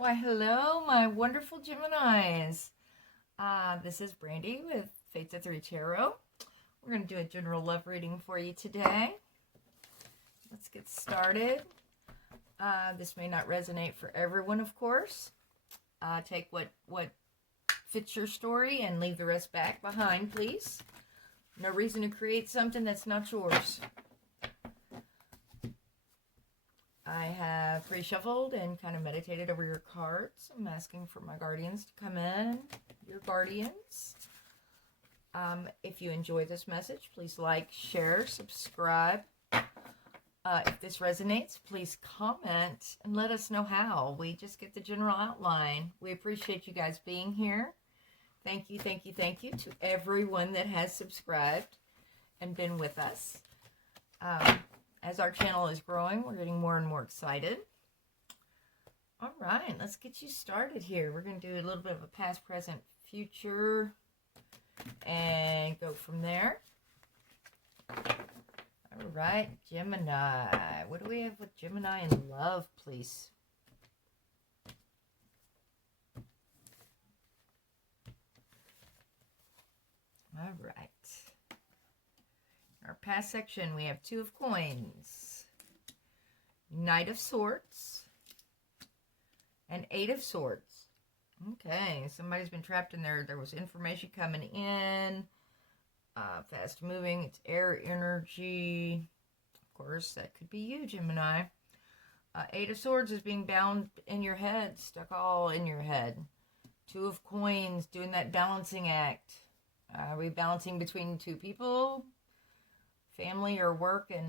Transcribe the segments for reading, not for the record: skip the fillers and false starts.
Why, hello, my wonderful Geminis. This is Brandy with Fairies Tarot. We're going to do a general love reading for you today. Let's get started. This may not resonate for everyone, of course. Take what fits your story and leave the rest back behind, please. No reason to create something that's not yours. I have pre-shuffled and kind of meditated over your cards. I'm asking for my guardians to come in. Your guardians. If you enjoy this message, please like, share, subscribe. If this resonates, please comment and let us know how. We just get the general outline. We appreciate you guys being here. Thank you, thank you, thank you to everyone that has subscribed and been with us. As our channel is growing, we're getting more and more excited. All right, let's get you started here. We're going to do a little bit of a past, present, future, and go from there. All right, Gemini. What do we have with Gemini in love, please? All right. Our past section, we have 2 of Coins, Knight of Swords, and 8 of Swords. Okay, somebody's been trapped in there. There was information coming in, fast moving. It's air energy. Of course, that could be you, Gemini. 8 of Swords is being bound in your head, stuck all in your head. 2 of Coins, doing that balancing act. Are we balancing between 2 people? Family or work and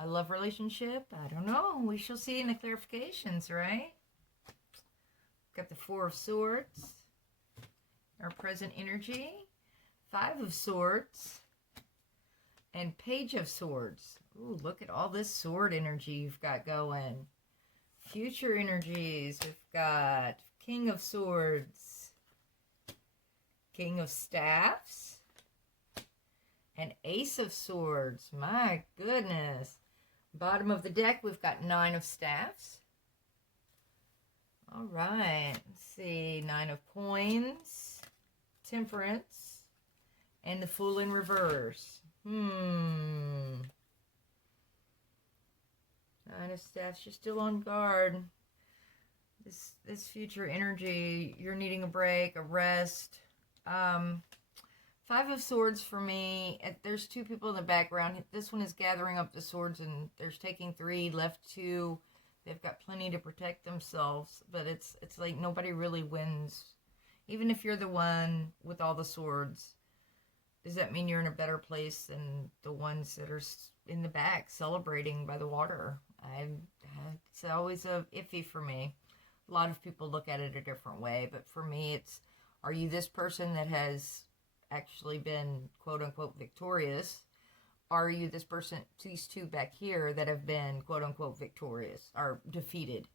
a love relationship? I don't know. We shall see in the clarifications, right? Got the 4 of Swords. Our present energy. 5 of Swords. And Page of Swords. Ooh, look at all this sword energy you've got going. Future energies. We've got King of Swords. King of Staffs. And Ace of Swords. My goodness. Bottom of the deck, we've got 9 of Staffs. All right. Let's see. 9 of Coins. Temperance. And the Fool in reverse. 9 of Staffs. You're still on guard. This future energy, you're needing a break, a rest. 5 of Swords for me. There's 2 people in the background. This one is gathering up the swords, and there's taking 3, left 2. They've got plenty to protect themselves, but it's like nobody really wins. Even if you're the one with all the swords, does that mean you're in a better place than the ones that are in the back celebrating by the water? It's always a iffy for me. A lot of people look at it a different way, but for me, it's, are you this person that has actually been quote-unquote victorious? Are you this person, these 2 back here that have been quote-unquote victorious or defeated?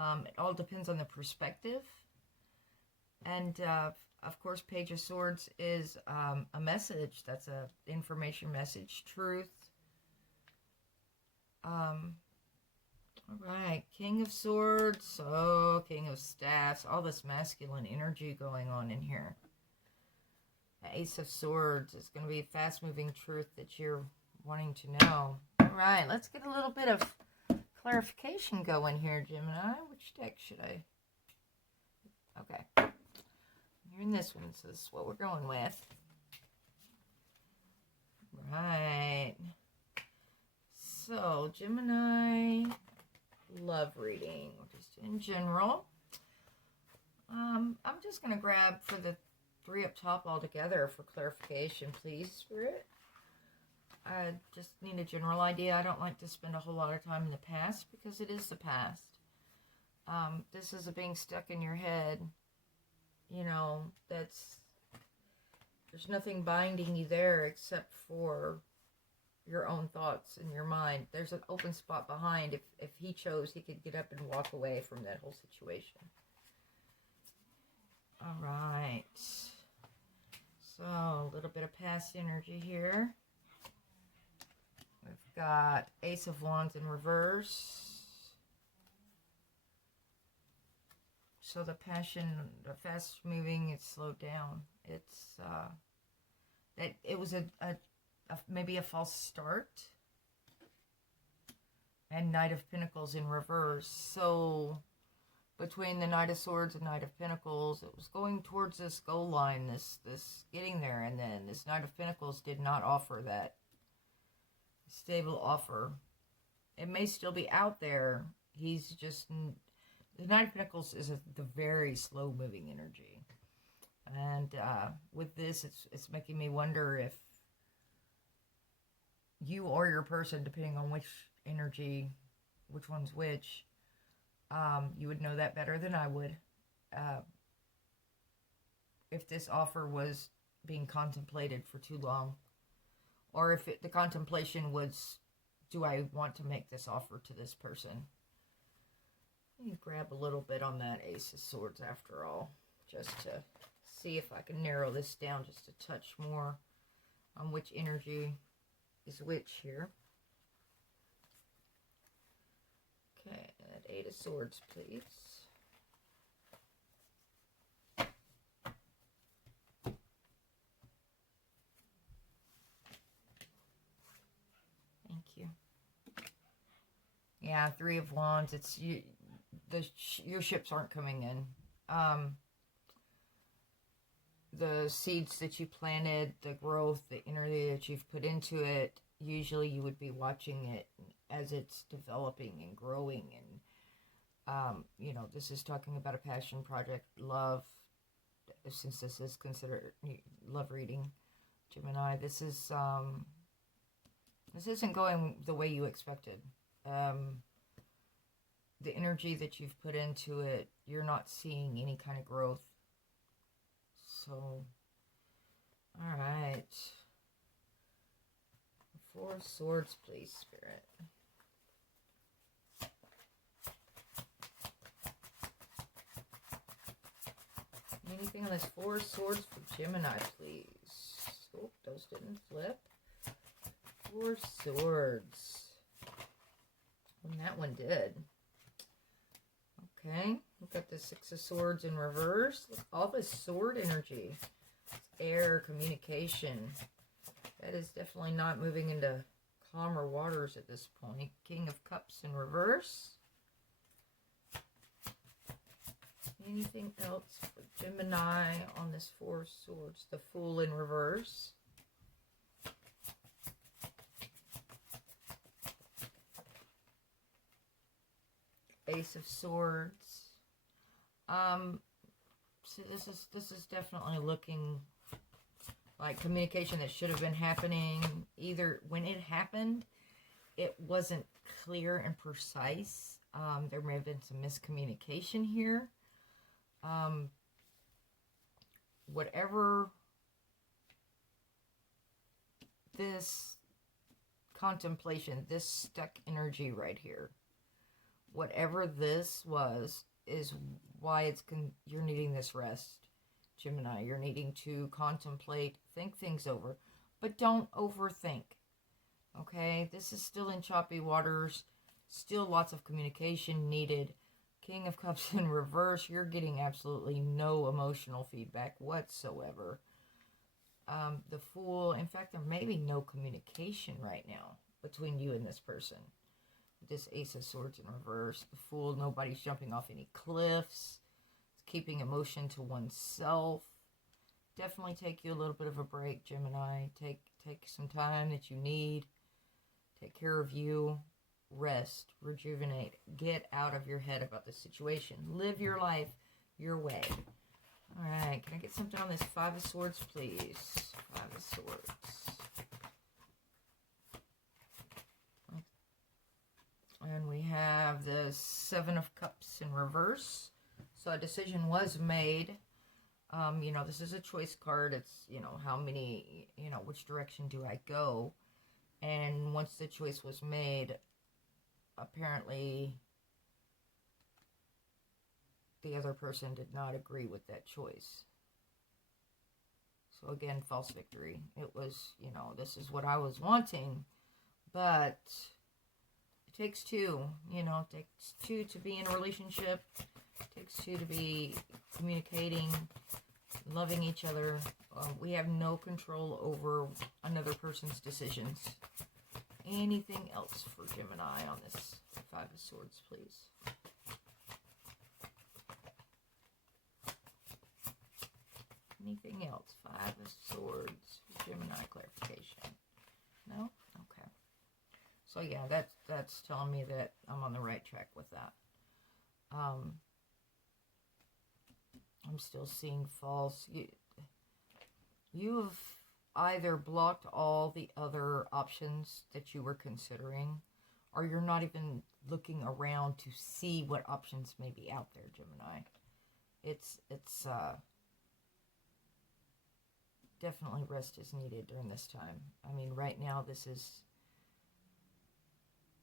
It all depends on the perspective. And of course, Page of Swords is a message. That's a information message, truth. All right, King of Swords, King of Staffs, all this masculine energy going on in here. Ace of Swords is going to be a fast-moving truth that you're wanting to know. All right, let's get a little bit of clarification going here, Gemini. Which deck should I? Okay. You're in this one, so this is what we're going with. Right. So, Gemini love reading, just in general. I'm just going to grab for the 3 up top all together for clarification, please, Spirit. I just need a general idea. I don't like to spend a whole lot of time in the past because it is the past. This is a being stuck in your head. You know, there's nothing binding you there except for your own thoughts in your mind. There's an open spot behind. If he chose, he could get up and walk away from that whole situation. All right. So, a little bit of past energy here. We've got Ace of Wands in reverse. So the passion, the fast moving, it's slowed down. It's that it was a maybe a false start. And Knight of Pentacles in reverse. So between the Knight of Swords and Knight of Pentacles, it was going towards this goal line, this getting there, and then this Knight of Pentacles did not offer that stable offer. It may still be out there. He's just, the Knight of Pentacles is the very slow moving energy. And with this, it's making me wonder if you or your person, depending on which energy, which one's which, you would know that better than I would. If this offer was being contemplated for too long, or if the contemplation was, do I want to make this offer to this person? Let me grab a little bit on that Ace of Swords after all, just to see if I can narrow this down just a touch more on which energy is which here. Okay, that Eight of Swords, please. Thank you. Yeah, Three of Wands. It's you. Your ships aren't coming in. The seeds that you planted, the growth, the energy that you've put into it, usually you would be watching it as it's developing and growing. And, you know, this is talking about a passion project, love, since this is considered love reading, Gemini. This is, this isn't going the way you expected. The energy that you've put into it, you're not seeing any kind of growth. So, all right. Four of Swords, please, Spirit. Anything on this Four of Swords for Gemini, please? Oh, those didn't flip. Four Swords. And that one did. Okay, we've got the Six of Swords in reverse. Look, all this sword energy. It's air, communication. That is definitely not moving into calmer waters at this point. King of Cups in reverse. Anything else for Gemini on this Four of Swords? The Fool in reverse. Ace of Swords. So this is definitely looking like communication that should have been happening. Either when it happened, it wasn't clear and precise. There may have been some miscommunication here. Whatever this contemplation, this stuck energy right here, whatever this was, is why you're needing this rest, Gemini. You're needing to contemplate, think things over, but don't overthink. Okay, this is still in choppy waters, still lots of communication needed. King of Cups in reverse, you're getting absolutely no emotional feedback whatsoever. The Fool, in fact, there may be no communication right now between you and this person. This Ace of Swords in reverse. The Fool, nobody's jumping off any cliffs. It's keeping emotion to oneself. Definitely take you a little bit of a break, Gemini. Take some time that you need. Take care of you. Rest. Rejuvenate. Get out of your head about the situation. Live your life your way. Alright, can I get something on this Five of Swords, please? Five of Swords. And we have the Seven of Cups in reverse. So a decision was made. You know, this is a choice card. It's, you know, how many, you know, which direction do I go? And once the choice was made, apparently the other person did not agree with that choice. So again, false victory. It was, you know, this is what I was wanting, but it takes two, you know, it takes two to be in a relationship. It takes two to be communicating, loving each other. We have no control over another person's decisions. Anything else for Gemini on this Five of Swords, please? Anything else? Five of Swords, Gemini clarification. No? Okay. So yeah, that's telling me that I'm on the right track with that. I'm still seeing false. You have either blocked all the other options that you were considering, or you're not even looking around to see what options may be out there, Gemini. It's definitely rest is needed during this time. I mean, right now, this is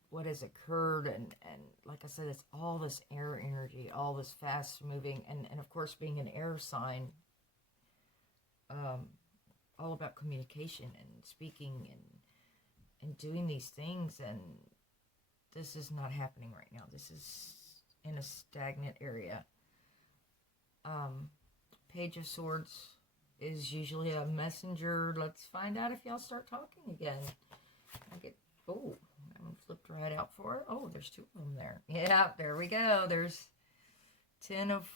what has occurred, and like I said, it's all this air energy, all this fast moving, and of course, being an air sign, all about communication and speaking and doing these things, and this is not happening right now. This is in a stagnant area. Page of Swords is usually a messenger. Let's find out if y'all start talking again. I get, oh, I'm flipped right out for it. Oh, there's two of them there. Yeah, there we go. There's 10 of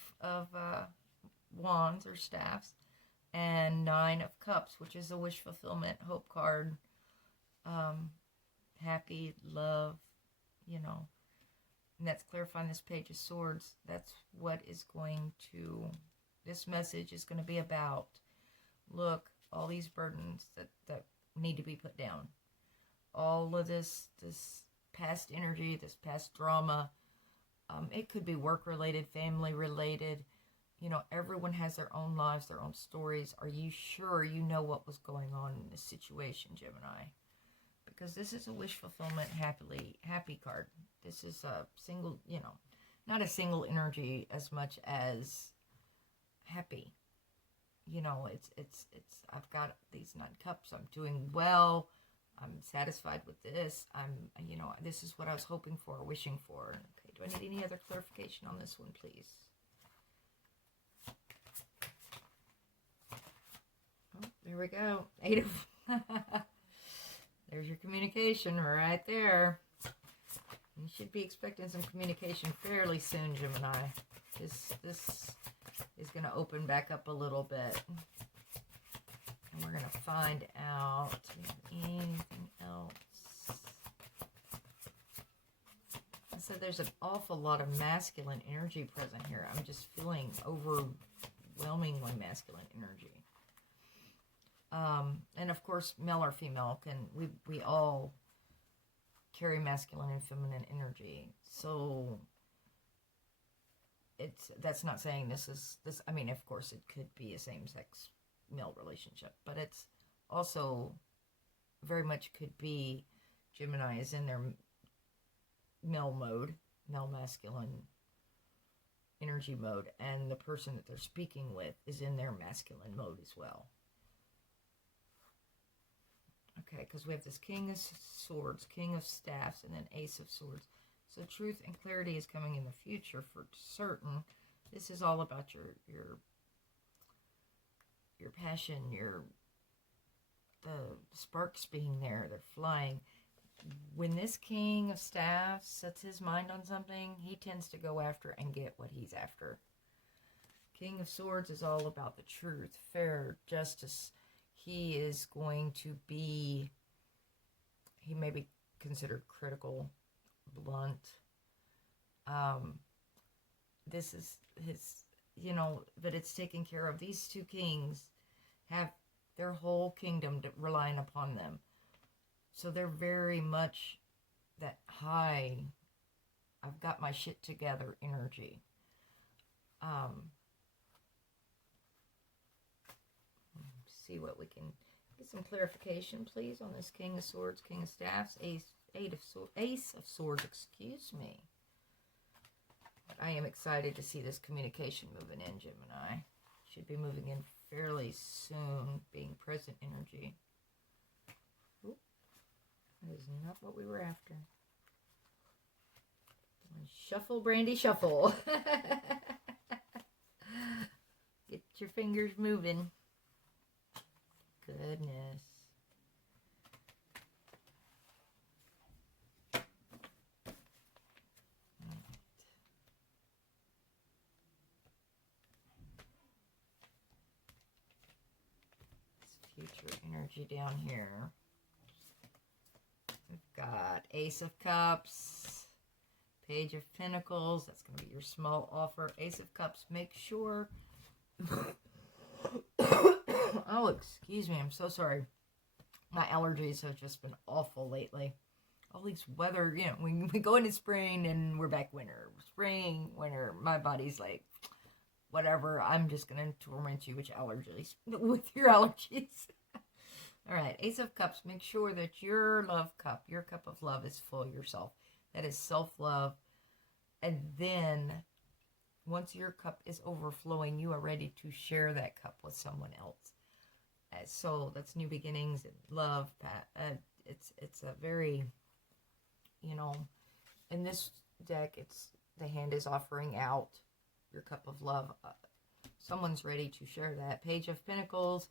wands or staffs and 9 of cups, which is a wish fulfillment, hope card, happy, love, you know. And that's clarifying this Page of Swords. That's what is going to, this message is going to be about. Look, all these burdens that need to be put down. All of this past energy, this past drama. It could be work-related, family-related. You know, everyone has their own lives, their own stories. Are you sure you know what was going on in this situation, Gemini? Because this is a wish fulfillment, happy card. This is a single, you know, not a single energy as much as happy. You know, it's I've got these 9 cups. I'm doing well. I'm satisfied with this. You know, this is what I was hoping for, wishing for. Okay, do I need any other clarification on this one, please? Oh, there we go. 8 of... There's your communication right there. You should be expecting some communication fairly soon, Gemini. This is going to open back up a little bit. And we're going to find out anything else. I said there's an awful lot of masculine energy present here. I'm just feeling overwhelmingly masculine energy. And of course, male or female, we all carry masculine and feminine energy. So that's not saying this. I mean, of course, it could be a same-sex male relationship, but it's also very much could be Gemini is in their male mode, male masculine energy mode, and the person that they're speaking with is in their masculine mode as well. Okay, because we have this King of Swords, King of Staffs, and then Ace of Swords. So truth and clarity is coming in the future for certain. This is all about your passion, the sparks being there. They're flying. When this King of Staffs sets his mind on something, he tends to go after and get what he's after. King of Swords is all about the truth, fair, justice. He is going to be, he may be considered critical, blunt. This is his, you know, but it's taken care of. These two kings have their whole kingdom relying upon them. So they're very much that high, I've got my shit together energy. See what we can get some clarification, please, on this King of Swords, King of Staffs, Ace of Swords, excuse me. I am excited to see this communication moving in, Gemini. Should be moving in fairly soon, being present energy. Oop, that is not what we were after. Shuffle, Brandy, shuffle. Get your fingers moving. Goodness. Future energy down here. We've got Ace of Cups, Page of Pentacles. That's going to be your small offer. Ace of Cups. Make sure. Oh, excuse me. I'm so sorry. My allergies have just been awful lately. All these weather, you know, we go into spring and we're back winter. Spring, winter. My body's like, whatever, I'm just going to torment you with allergies. With your allergies. All right, Ace of Cups. Make sure that your love cup, your cup of love is full yourself. That is self-love. And then, once your cup is overflowing, you are ready to share that cup with someone else. So, that's new beginnings and love. It's a very, you know, in this deck, the hand is offering out your cup of love. Someone's ready to share that. Page of Pentacles.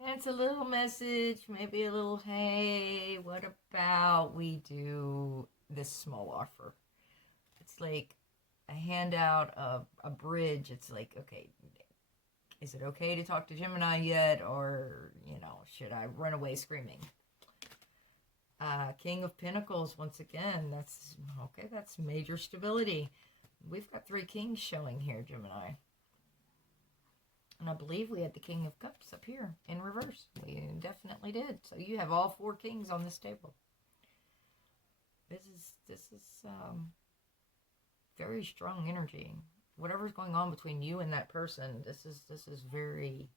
And it's a little message, maybe a little, hey, what about we do this small offer? It's like a handout of a bridge. It's like, okay, is it okay to talk to Gemini yet? Or, you know, should I run away screaming? King of Pentacles, once again, that's, okay, that's major stability. We've got 3 kings showing here, Gemini. And I believe we had the King of Cups up here in reverse. We definitely did. So you have all 4 kings on this table. This is very strong energy. Whatever's going on between you and that person, this is very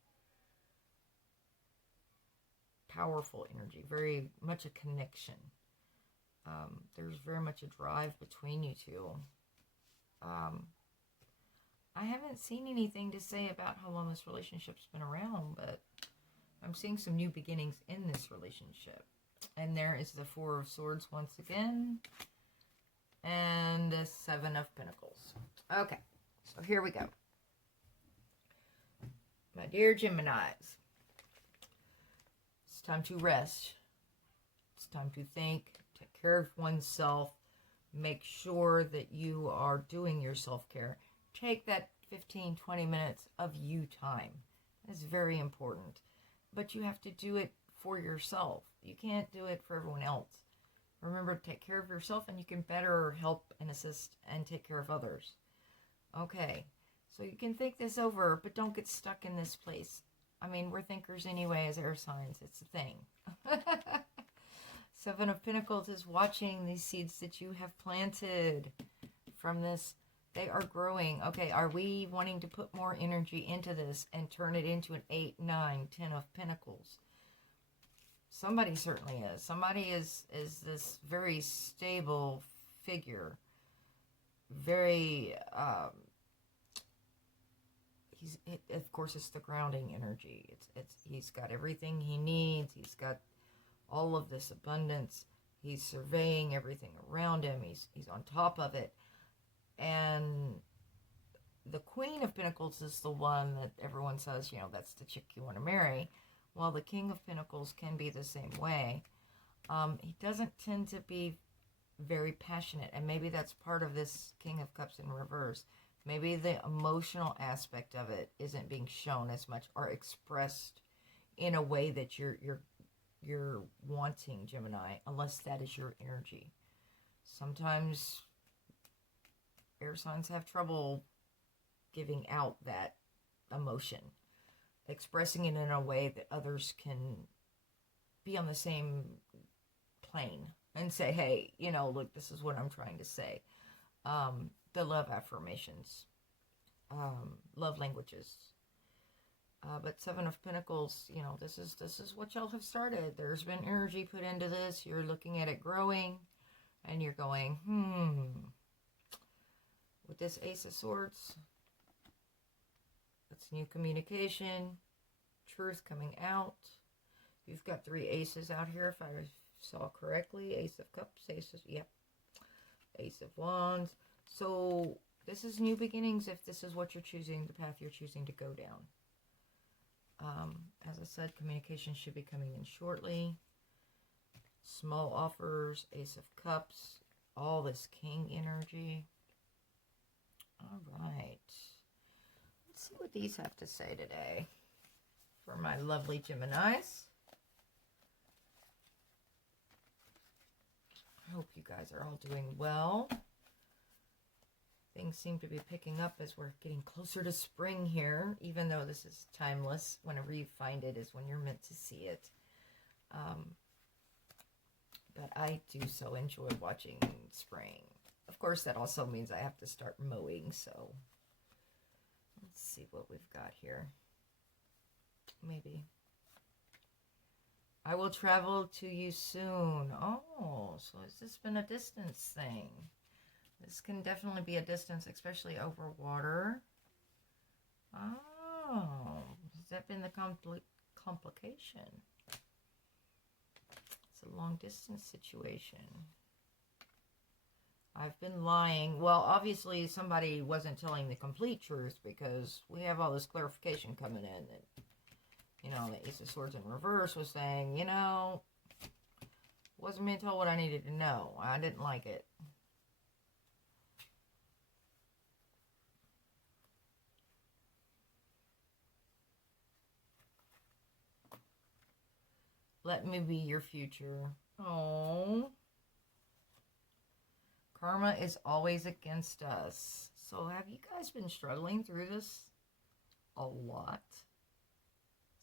powerful energy. Very much a connection. There's very much a drive between you two. I haven't seen anything to say about how long this relationship's been around, but I'm seeing some new beginnings in this relationship. And there is the 4 of Swords once again, and the 7 of Pentacles. Okay, so here we go. My dear Geminis, it's time to rest. It's time to think, take care of oneself, make sure that you are doing your self-care. Take that 15-20 minutes of you time. It's very important. But you have to do it for yourself. You can't do it for everyone else. Remember to take care of yourself, and you can better help and assist and take care of others. Okay, so you can think this over, but don't get stuck in this place. I mean, we're thinkers anyway as air signs. It's a thing. 7 of Pentacles is watching these seeds that you have planted from this. They are growing. Okay, are we wanting to put more energy into this and turn it into an 8, 9, 10 of Pentacles? Somebody certainly is. Somebody is this very stable figure. Very, of course, it's the grounding energy. He's got everything he needs. He's got all of this abundance. He's surveying everything around him. He's on top of it. And the Queen of Pentacles is the one that everyone says, you know, that's the chick you want to marry. Well, the King of Pentacles can be the same way. He doesn't tend to be very passionate, and maybe that's part of this King of Cups in reverse. Maybe the emotional aspect of it isn't being shown as much or expressed in a way that you're wanting, Gemini, unless that is your energy. Sometimes air signs have trouble giving out that emotion, expressing it in a way that others can be on the same plane and say, hey, you know, look, this is what I'm trying to say. The love affirmations, love languages. But 7 of Pentacles, you know, this is what y'all have started. There's been energy put into this. You're looking at it growing, and you're going, With this Ace of Swords, that's new communication, truth coming out. You've got 3 aces out here, if I saw correctly. Ace of Cups, Ace of Wands. So this is new beginnings if this is what you're choosing, the path you're choosing to go down. As I said, communication should be coming in shortly. Small offers, Ace of Cups, all this King energy. All right. Let's see what these have to say today for my lovely Geminis. I hope you guys are all doing well. Things seem to be picking up as we're getting closer to spring here, even though this is timeless. Whenever you find it is when you're meant to see it. But I do so enjoy watching spring. Of course, that also means I have to start mowing, so let's see what we've got here. Maybe. I will travel to you soon. Oh, so has this been a distance thing? This can definitely be a distance, especially over water. Oh, has that been the complication? It's a long distance situation. I've been lying. Well, obviously somebody wasn't telling the complete truth because we have all this clarification coming in that, you know, the Ace of Swords in reverse was saying, you know, wasn't being told what I needed to know. I didn't like it. Let me be your future. Oh. Karma is always against us. So have you guys been struggling through this a lot?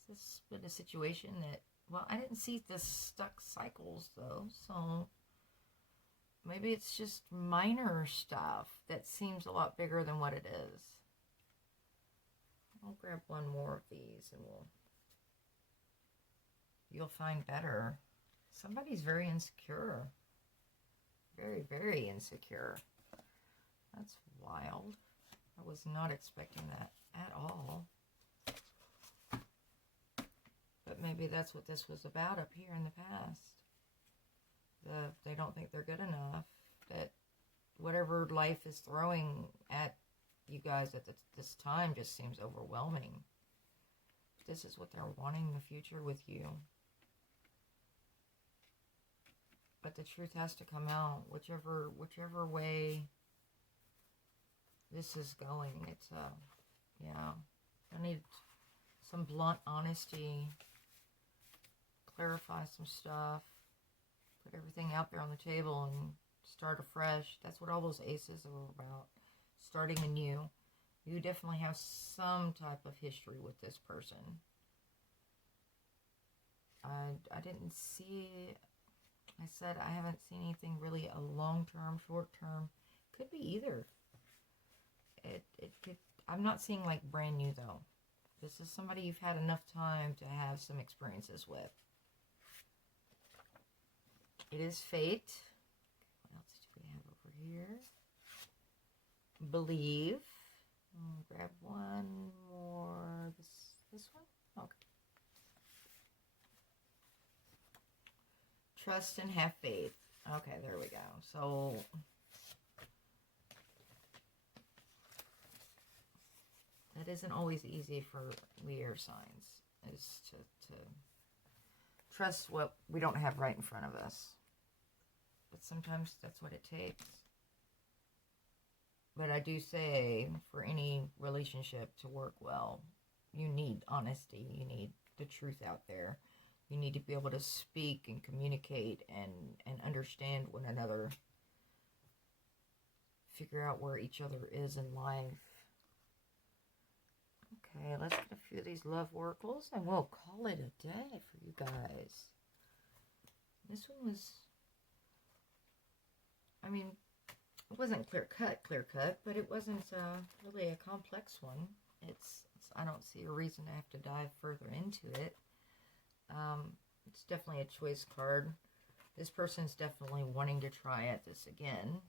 Has this been a situation that, well, I didn't see the stuck cycles though, so maybe it's just minor stuff that seems a lot bigger than what it is. I'll grab one more of these and you'll find better. Somebody's very insecure. Very, very insecure. That's wild. I was not expecting that at all. But maybe that's what this was about up here in the past. They don't think they're good enough. That whatever life is throwing at you guys at this time just seems overwhelming. This is what they're wanting in the future with you. But the truth has to come out, whichever way this is going. It's yeah. I need some blunt honesty. Clarify some stuff. Put everything out there on the table and start afresh. That's what all those aces are about. Starting anew. You definitely have some type of history with this person. I didn't see. I said I haven't seen anything really a long-term, short-term. Could be either. It could. I'm not seeing like brand new though. This is somebody you've had enough time to have some experiences with. It is fate. What else do we have over here? Believe. Grab one more. This one? Okay. Trust and have faith. Okay, there we go. So that isn't always easy for we air signs, is to trust what we don't have right in front of us. But sometimes that's what it takes. But I do say for any relationship to work well, you need honesty. You need the truth out there. You need to be able to speak and communicate and understand one another. Figure out where each other is in life. Okay, let's get a few of these love oracles and we'll call it a day for you guys. This one was, I mean, it wasn't clear cut, but it wasn't really a complex one. It's I don't see a reason to have to dive further into it. It's definitely a choice card. This person's definitely wanting to try at this again.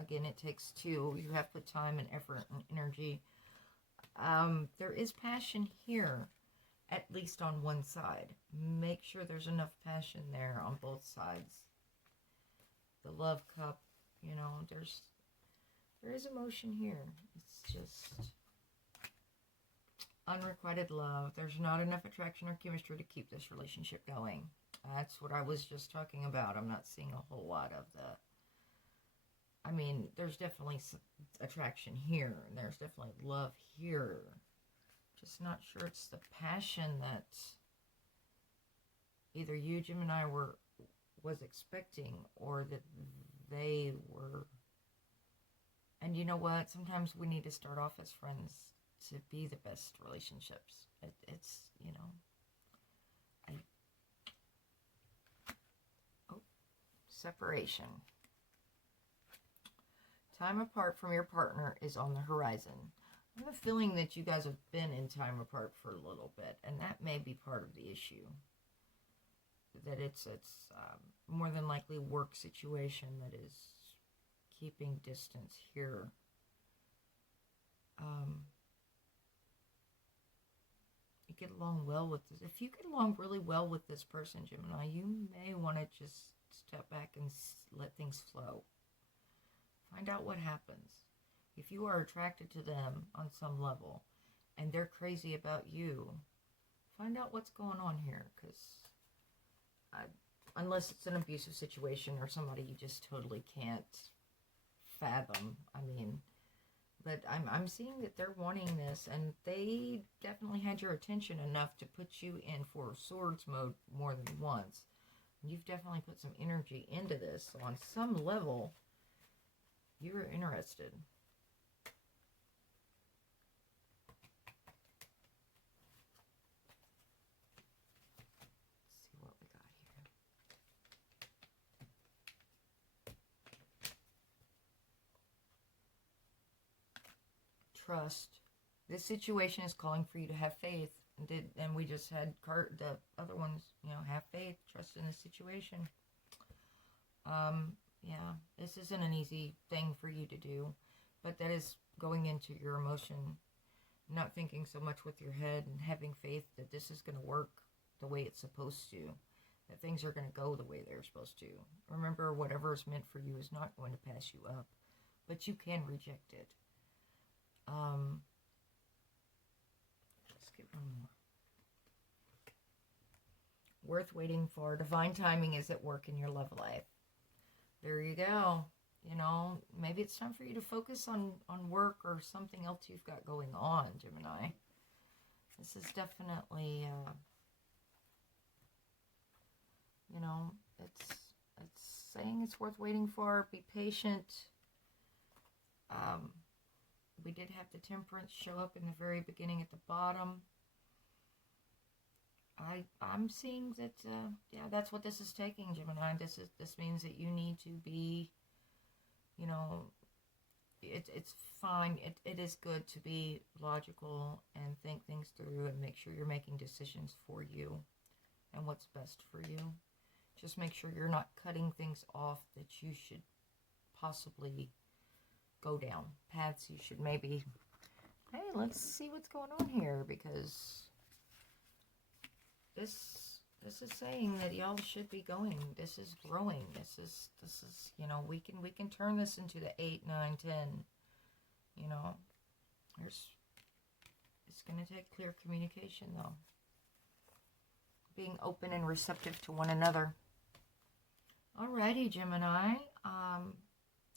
Again, it takes two. You have to put time and effort and energy. There is passion here, at least on one side. Make sure there's enough passion there on both sides. The love cup You know, there is emotion here. It's just unrequited love. There's not enough attraction or chemistry to keep this relationship going. That's what I was just talking about. I'm not seeing a whole lot of the... I mean, there's definitely some attraction here. And there's definitely love here. Just not sure it's the passion that either you, Gemini, was expecting, or that they were. And you know what? Sometimes we need to start off as friends to be the best relationships. It's, you know, separation. Time apart from your partner is on the horizon. I have a feeling that you guys have been in time apart for a little bit, and that may be part of the issue. That it's more than likely work situation that is keeping distance here. You get along well with this. If you get along really well with this person, Gemini, you may want to just step back and let things flow. Find out what happens. If you are attracted to them on some level and they're crazy about you, find out what's going on here, because unless it's an abusive situation or somebody you just totally can't fathom, I mean, but I'm seeing that they're wanting this, and they definitely had your attention enough to put you in Four of Swords mode more than once. You've definitely put some energy into this, so on some level, you're interested. Let's see what we got here. Trust. This situation is calling for you to have faith. And we just had the other ones, you know, have faith, trust in the situation. Yeah, this isn't an easy thing for you to do, but that is going into your emotion, not thinking so much with your head, and having faith that this is going to work the way it's supposed to, that things are going to go the way they're supposed to. Remember, whatever is meant for you is not going to pass you up, but you can reject it. Let's get one more. Worth waiting for. Divine timing is at work in your love life. There you go. You know, maybe it's time for you to focus on work or something else you've got going on, Gemini. This is definitely, you know, it's saying it's worth waiting for. Be patient. We did have the Temperance show up in the very beginning at the bottom. I'm seeing that, yeah, that's what this is taking, Gemini. This means that you need to be, you know, it's fine. It is good to be logical and think things through and make sure you're making decisions for you and what's best for you. Just make sure you're not cutting things off that you should possibly go down. Paths you should maybe, hey, let's see what's going on here, because This is saying that y'all should be going. This is growing. This is, you know, we can turn this into the 8, 9, 10. You know, it's going to take clear communication, though. Being open and receptive to one another. Alrighty, Gemini.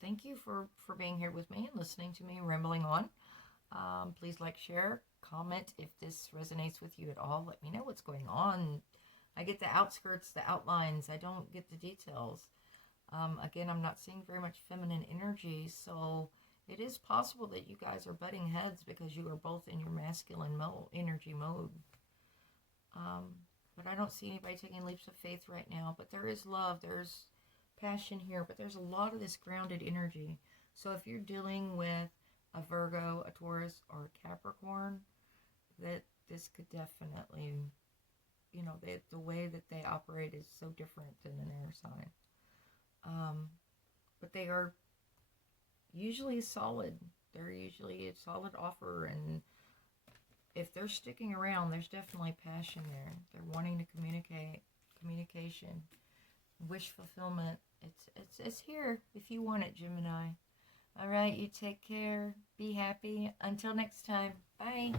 Thank you for being here with me and listening to me rambling on. Please like, share, comment if this resonates with you at all. Let me know what's going on. I get the outskirts, the outlines. I don't get the details. Again, I'm not seeing very much feminine energy, so it is possible that you guys are butting heads because you are both in your masculine energy mode. But I don't see anybody taking leaps of faith right now. But there is love, there's passion here, but there's a lot of this grounded energy. So if you're dealing with a Virgo, a Taurus, or a Capricorn, that this could definitely, you know, the way that they operate is so different than an air sign. But they are usually solid. They're usually a solid offer, and if they're sticking around, there's definitely passion there. They're wanting to communicate, communication, wish fulfillment, It's here if you want it, Gemini. All right, you take care. Be happy. Until next time. Bye.